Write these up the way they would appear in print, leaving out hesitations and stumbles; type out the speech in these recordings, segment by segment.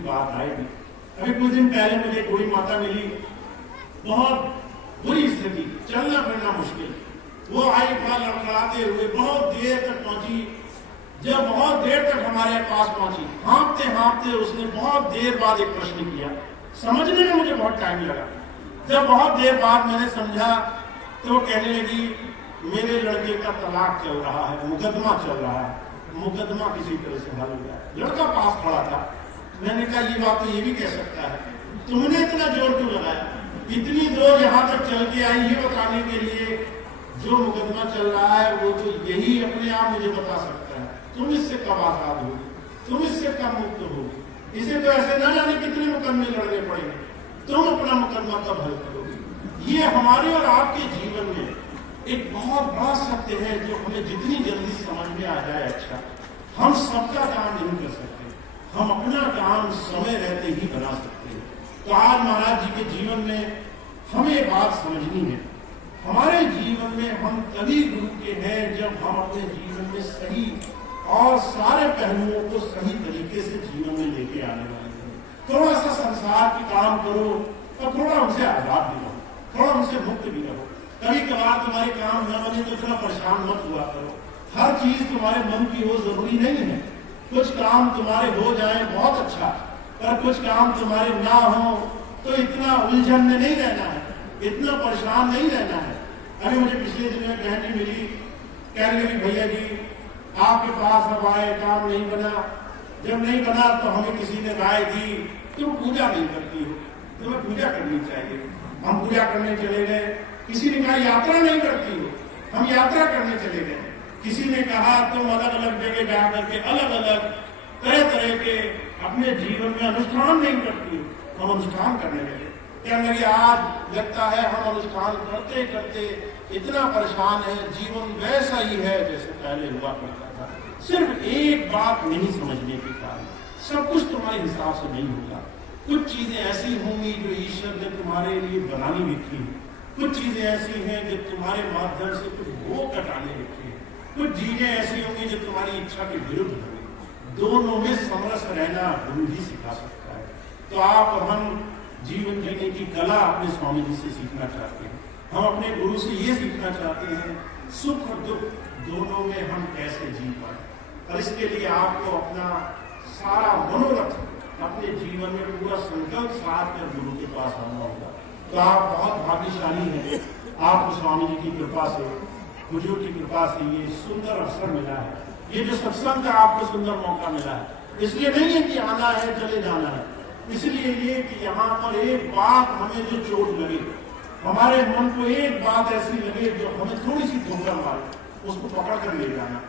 की बात आएगी। अभी कुछ दिन पहले मुझे कोई माता मिली, बहुत बुरी स्थिति, चलना फिरना मुश्किल। वो आई फल लड़खड़ाते हुए बहुत देर तक पहुंची। जब बहुत देर तक हमारे पास पहुंची, हाँफते हाँफते उसने बहुत देर बाद एक प्रश्न किया। समझने में मुझे बहुत टाइम लगा। जब बहुत देर बाद मैंने समझा तो वो कहने लगी, मेरे लड़के का तलाक चल रहा है, मुकदमा चल रहा है, मुकदमा किसी तरह से हल हो गया। लड़का पास खड़ा था। मैंने कहा ये बात तो ये भी कह सकता है, तुमने इतना जोर क्यों लगाया, इतनी दूर यहाँ तक चल के आई ये बताने के लिए जो मुकदमा चल रहा है वो तो यही अपने आप मुझे बता सकता है। तुम इससे कब आजाद होगी, तुम इससे कब मुक्त होगी, इसे तो ऐसे ना जाने कितने मुकदमे लड़ने पड़ेंगे, तुम अपना मुकदमा कब हल करोगे। ये हमारे और आपके जीवन में एक बहुत बड़ा सत्य है जो हमें जितनी जल्दी समझ में आ जाए अच्छा। हम सबका काम नहीं कर सकते, हम अपना काम समय रहते ही बना सकते हैं। तो आज महाराज जी के जीवन में हमें एक बात समझनी है, हमारे जीवन में हम तभी गुरु के हैं जब हम अपने जीवन में सही और सारे पहलुओं को सही तरीके से जीवन में लेके आने वाले हैं। थोड़ा सा संसार की काम करो और थोड़ा उनसे आजाद भी रहो, थोड़ा उनसे मुक्त भी रहो। कभी कभार तुम्हारे काम न बने तो इतना परेशान मत हुआ करो। हर चीज तुम्हारे मन की हो जरूरी नहीं है। कुछ काम तुम्हारे हो जाए बहुत अच्छा, पर कुछ काम तुम्हारे ना हो तो इतना उलझन में नहीं रहना है, इतना परेशान नहीं रहना है। अरे मुझे पिछले दिन में बहन मिली, कह रही भैया जी आपके पास अब आए, काम नहीं बना। जब नहीं बना तो हमें किसी ने राय दी तुम पूजा नहीं करती हो, तुम्हें पूजा करनी चाहिए। हम पूजा करने चले गए। किसी ने कहा यात्रा नहीं करती हो, हम यात्रा करने चले गए। किसी ने कहा तुम अलग अलग जगह जा करके अलग अलग तरह तरह के अपने जीवन में अनुष्ठान नहीं करती हो, हम अनुष्ठान करने लगे। कहने लगे आज लगता है हम अनुष्ठान करते करते इतना परेशान है, जीवन वैसा ही है जैसे पहले हुआ करता था। सिर्फ एक बात नहीं समझने के कारण सब कुछ तुम्हारे हिसाब से नहीं होगा। कुछ चीजें ऐसी होंगी जो ईश्वर ने तुम्हारे लिए बनानी भी थी, कुछ चीजें ऐसी हैं जो तुम्हारे माध्यम से कुछ भोग कटाने लिखी है, कुछ चीजें ऐसी होंगी जो तुम्हारी इच्छा के विरुद्ध होंगी। दोनों में समरस रहना गुरु ही सिखा सकता है। तो आप और हम जीवन जीने की कला अपने स्वामी जी से सीखना चाहते हैं। हम अपने गुरु से ये सीखना चाहते हैं सुख और दुख दोनों में हम कैसे जी पाए। और इसके लिए आपको अपना सारा मनोरथ अपने जीवन में पूरा संकल्प साथ कर गुरु के पास आना होगा। तो आप बहुत भाग्यशाली हैं, आपको स्वामी जी की कृपा से, हुजूर की कृपा से ये सुंदर अवसर मिला है। ये जो सत्संग का आपको सुंदर मौका मिला है, इसलिए नहीं है कि आना है चले जाना है, इसलिए ये कि यहाँ पर एक बात हमें जो चोट लगे, हमारे मन को एक बात ऐसी लगे जो हमें थोड़ी सी ठोकर मारे, उसको पकड़ कर ले जाना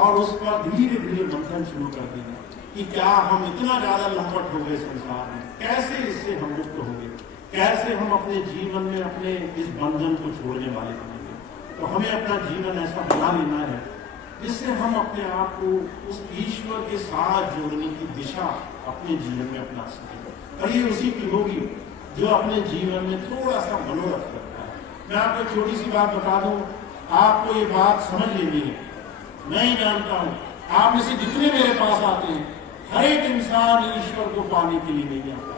और उस पर धीरे धीरे मंथन शुरू कर देना कि क्या हम इतना ज्यादा लंबट हो गए संसार में, कैसे इससे हम मुक्त होंगे, कैसे हम अपने जीवन में अपने इस बंधन को छोड़ने वाले बनेंगे। तो हमें अपना जीवन ऐसा बना लेना है जिससे हम अपने आप को उस ईश्वर के साथ जोड़ने की दिशा अपने जीवन में अपना सकें। और ये उसी की होगी जो अपने जीवन में थोड़ा सा मनोरथ करता है। मैं आपको छोटी सी बात बता दूं, आपको ये बात समझ लेनी है। मैं ही जानता हूं आप में से जितने मेरे पास आते हैं, हर एक इंसान ईश्वर को पाने के लिए नहीं आता,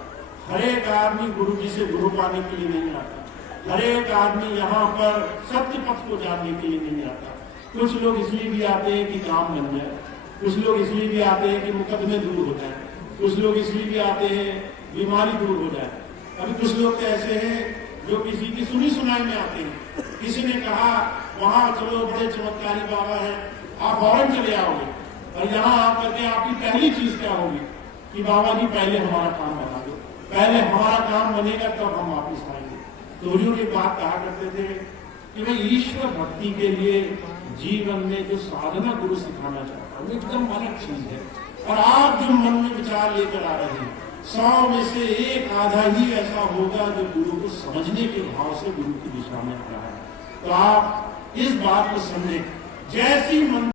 हर एक आदमी गुरु जी से गुरु पाने के लिए नहीं आता, हर एक आदमी यहाँ पर सत्य पथ को जानने के लिए नहीं आता। कुछ लोग इसलिए भी आते हैं कि काम बन जाए, कुछ लोग इसलिए भी आते हैं कि मुकदमे दूर हो जाए, कुछ लोग इसलिए भी आते हैं बीमारी दूर हो जाए। अभी कुछ लोग तो ऐसे हैं जो किसी की सुनी सुनाई में आते हैं। किसी ने कहा वहां चलो बड़े चमत्कारी बाबा है, आप फौरन चले आओगे, और यहाँ आकर के आपकी पहली चीज क्या होगी कि बाबा जी पहले हमारा काम बना दो, पहले हमारा काम बनेगा तब हम वापिस आएंगे। तो हुजूर एक बात कहा करते थे कि भाई ईश्वर भक्ति के लिए जीवन में जो साधना गुरु सिखाना चाहता है वो एकदम अलग चीज है। और आप जो मन में विचार लेकर आ रहे हैं, 100 में से एक आधा ही ऐसा होगा जो गुरु को समझने के भाव से गुरु की दिशा में आ रहा है। तो आप इस बात को समझें, जैसी मन